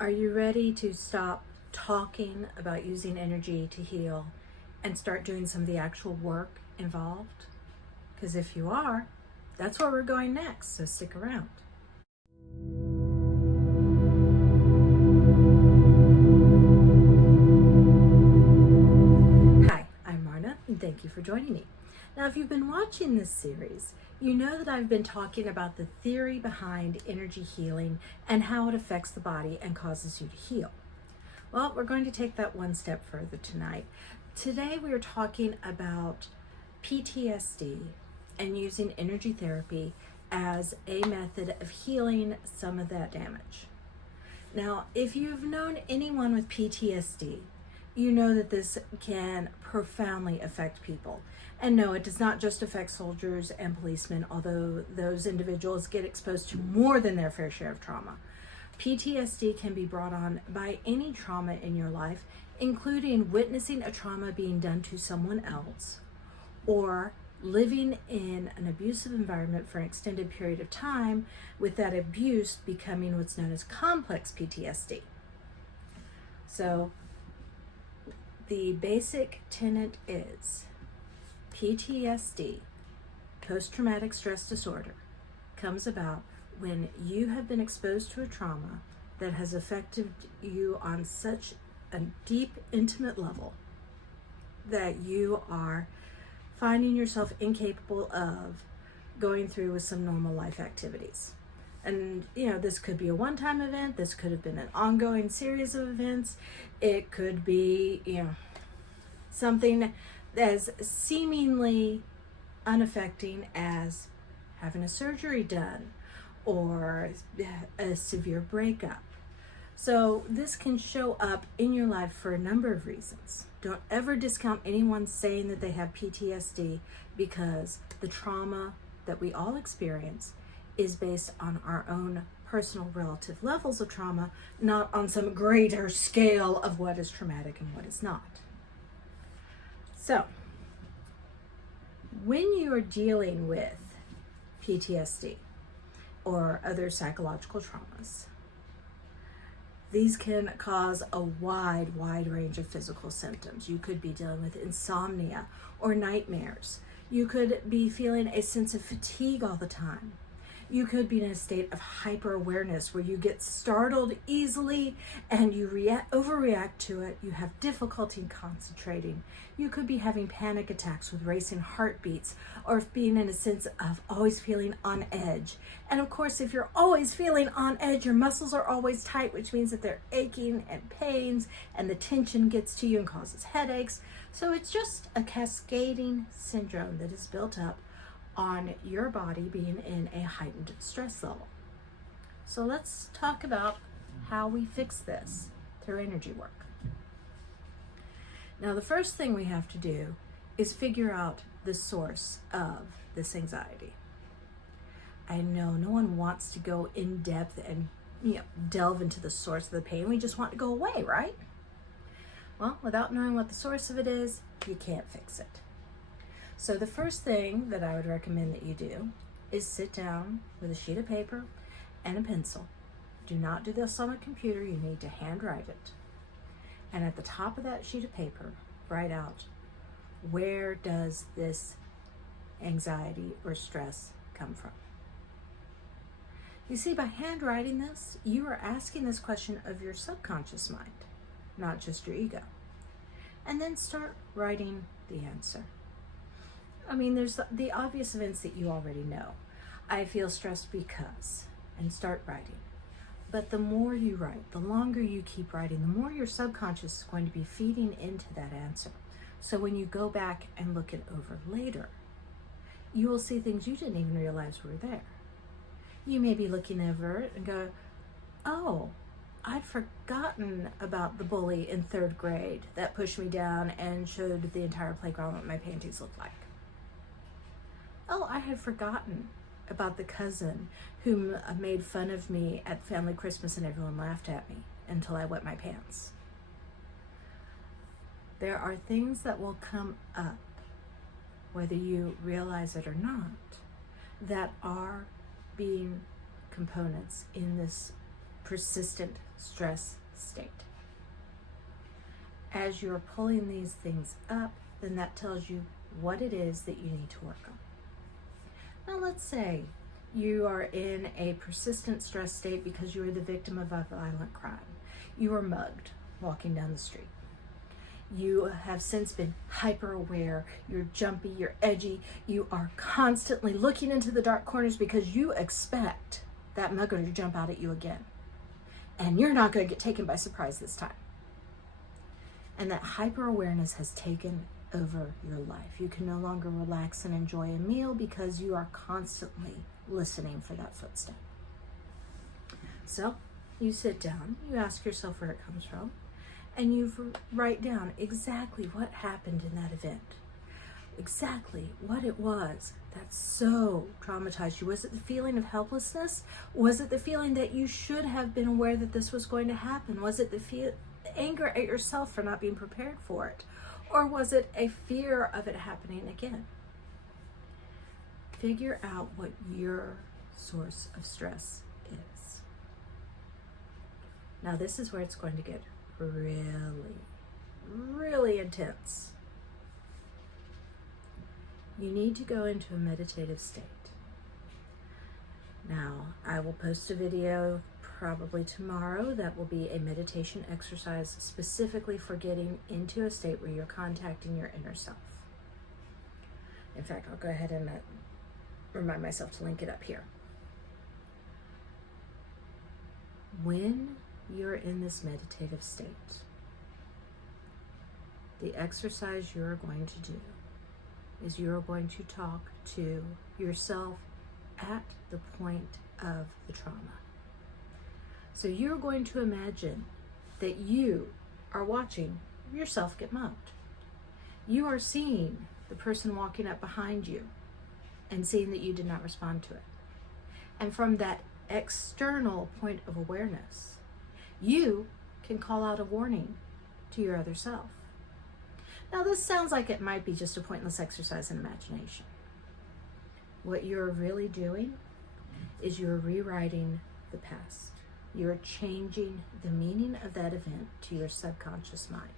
Are you ready to stop talking about using energy to heal and start doing some of the actual work involved? Because if you are, that's where we're going next, so stick around. Hi, I'm Marna, and thank you for joining me. Now, if you've been watching this series, you know that I've been talking about the theory behind energy healing and how it affects the body and causes you to heal. Well, we're going to take that one step further tonight. Today, we are talking about PTSD and using energy therapy as a method of healing some of that damage. Now, if you've known anyone with PTSD, you know that this can profoundly affect people. And no, it does not just affect soldiers and policemen, although those individuals get exposed to more than their fair share of trauma. PTSD can be brought on by any trauma in your life, including witnessing a trauma being done to someone else, or living in an abusive environment for an extended period of time, with that abuse becoming what's known as complex PTSD. So the basic tenet is PTSD, post-traumatic stress disorder, comes about when you have been exposed to a trauma that has affected you on such a deep, intimate level that you are finding yourself incapable of going through with some normal life activities. And, this could be a one-time event. This could have been an ongoing series of events. It could be, something as seemingly unaffecting as having a surgery done or a severe breakup. So this can show up in your life for a number of reasons. Don't ever discount anyone saying that they have PTSD, because the trauma that we all experience is based on our own personal relative levels of trauma, not on some greater scale of what is traumatic and what is not. So, when you are dealing with PTSD or other psychological traumas, these can cause a wide range of physical symptoms. You could be dealing with insomnia or nightmares. You could be feeling a sense of fatigue all the time. You could be in a state of hyper-awareness where you get startled easily and you overreact to it. You have difficulty in concentrating. You could be having panic attacks with racing heartbeats, or being in a sense of always feeling on edge. And of course, if you're always feeling on edge, your muscles are always tight, which means that they're aching and pains, and the tension gets to you and causes headaches. So it's just a cascading syndrome that is built up on your body being in a heightened stress level. So let's talk about how we fix this through energy work. Now, the first thing we have to do is figure out the source of this anxiety. I know no one wants to go in depth and delve into the source of the pain. We just want it to go away, right? Well, without knowing what the source of it is, you can't fix it. So the first thing that I would recommend that you do is sit down with a sheet of paper and a pencil. Do not do this on a computer. You need to handwrite it. And at the top of that sheet of paper, write out, where does this anxiety or stress come from? You see, by handwriting this, you are asking this question of your subconscious mind, not just your ego. And then start writing the answer. I mean, there's the obvious events that you already know. I feel stressed because, and start writing. But the more you write, the longer you keep writing, the more your subconscious is going to be feeding into that answer. So when you go back and look it over later, you will see things you didn't even realize were there. You may be looking over it and go, oh, I'd forgotten about the bully in 3rd grade that pushed me down and showed the entire playground what my panties looked like. Oh, I had forgotten about the cousin who made fun of me at family Christmas and everyone laughed at me until I wet my pants. There are things that will come up, whether you realize it or not, that are being components in this persistent stress state. As you're pulling these things up, then that tells you what it is that you need to work on. Now let's say you are in a persistent stress state because you are the victim of a violent crime. You were mugged walking down the street. You have since been hyper aware, you're jumpy, you're edgy, you are constantly looking into the dark corners because you expect that mugger to jump out at you again. And you're not going to get taken by surprise this time. And that hyper awareness has taken over your life. You can no longer relax and enjoy a meal because you are constantly listening for that footstep. So you sit down, you ask yourself where it comes from, and you write down exactly what happened in that event, exactly what it was that so traumatized you. Was it the feeling of helplessness? Was it the feeling that you should have been aware that this was going to happen? Was it the anger at yourself for not being prepared for it? Or was it a fear of it happening again? Figure out what your source of stress is. Now this is where it's going to get really intense. You need to go into a meditative state. Now, I will post a video probably tomorrow that will be a meditation exercise specifically for getting into a state where you're contacting your inner self. In fact, I'll go ahead and remind myself to link it up here. When you're in this meditative state, the exercise you're going to do is you're going to talk to yourself at the point of the trauma. So you're going to imagine that you are watching yourself get mugged. You are seeing the person walking up behind you and seeing that you did not respond to it. And from that external point of awareness, you can call out a warning to your other self. Now, this sounds like it might be just a pointless exercise in imagination. What you're really doing is you're rewriting the past. You're changing the meaning of that event to your subconscious mind.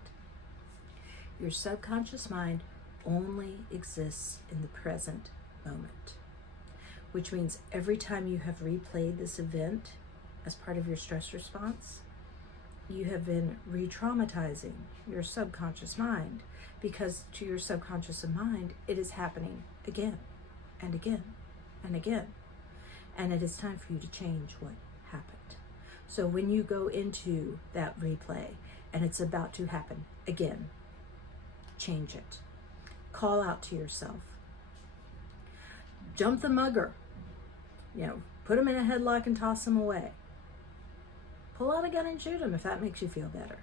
Your subconscious mind only exists in the present moment, which means every time you have replayed this event as part of your stress response, you have been re-traumatizing your subconscious mind, because to your subconscious mind, it is happening again and again and again. And it is time for you to change what happened. So when you go into that replay and it's about to happen again, change it. Call out to yourself. Jump the mugger. Put him in a headlock and toss him away. Pull out a gun and shoot him if that makes you feel better.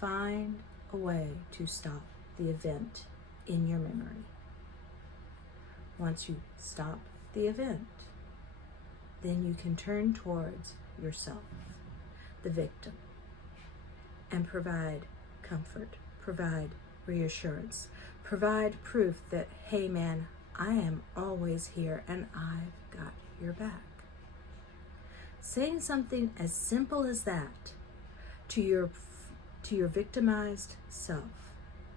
Find a way to stop the event in your memory. Once you stop the event, then you can turn towards yourself, the victim, and provide comfort, provide reassurance, provide proof that, hey man, I am always here and I've got your back. Saying something as simple as that to your victimized self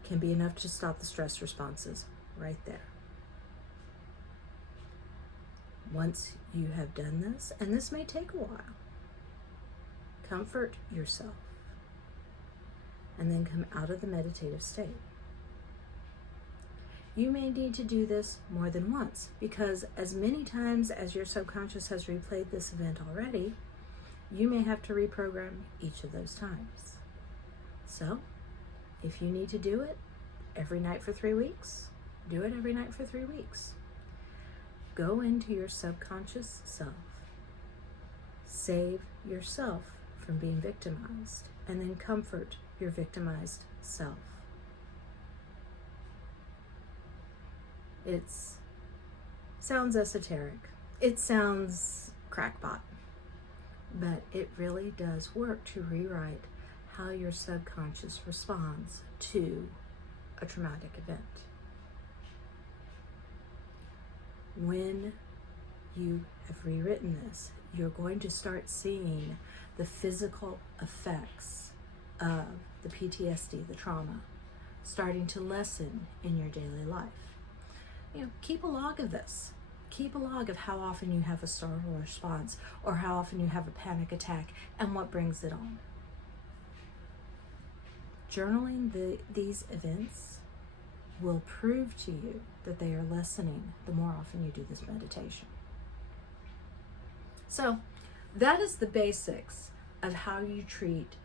can be enough to stop the stress responses right there. Once you have done this, and this may take a while, comfort yourself and then come out of the meditative state. You may need to do this more than once, because as many times as your subconscious has replayed this event already, you may have to reprogram each of those times. So, if you need to do it every night for 3 weeks, do it every night for 3 weeks. Go into your subconscious self, save yourself from being victimized, and then comfort your victimized self. It sounds esoteric. It sounds crackpot. But it really does work to rewrite how your subconscious responds to a traumatic event. When you have rewritten this, you're going to start seeing the physical effects of the PTSD, the trauma, starting to lessen in your daily life. Keep a log of this. Keep a log of how often you have a startle response or how often you have a panic attack and what brings it on. Journaling these events will prove to you that they are lessening the more often you do this meditation. So that is the basics of how you treat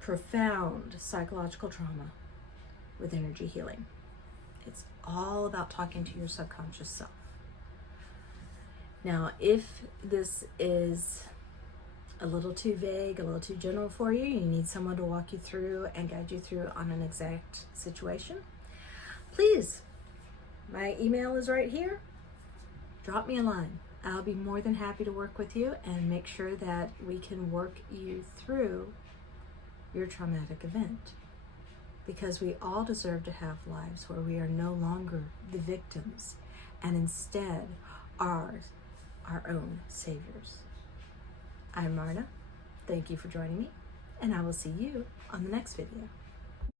profound psychological trauma with energy healing. It's all about talking to your subconscious self. Now, if this is a little too vague, a little too general for you, you need someone to walk you through and guide you through on an exact situation, please, my email is right here. Drop me a line. I'll be more than happy to work with you and make sure that we can work you through your traumatic event. Because we all deserve to have lives where we are no longer the victims and instead are our own saviors. I'm Marna. Thank you for joining me, and I will see you on the next video.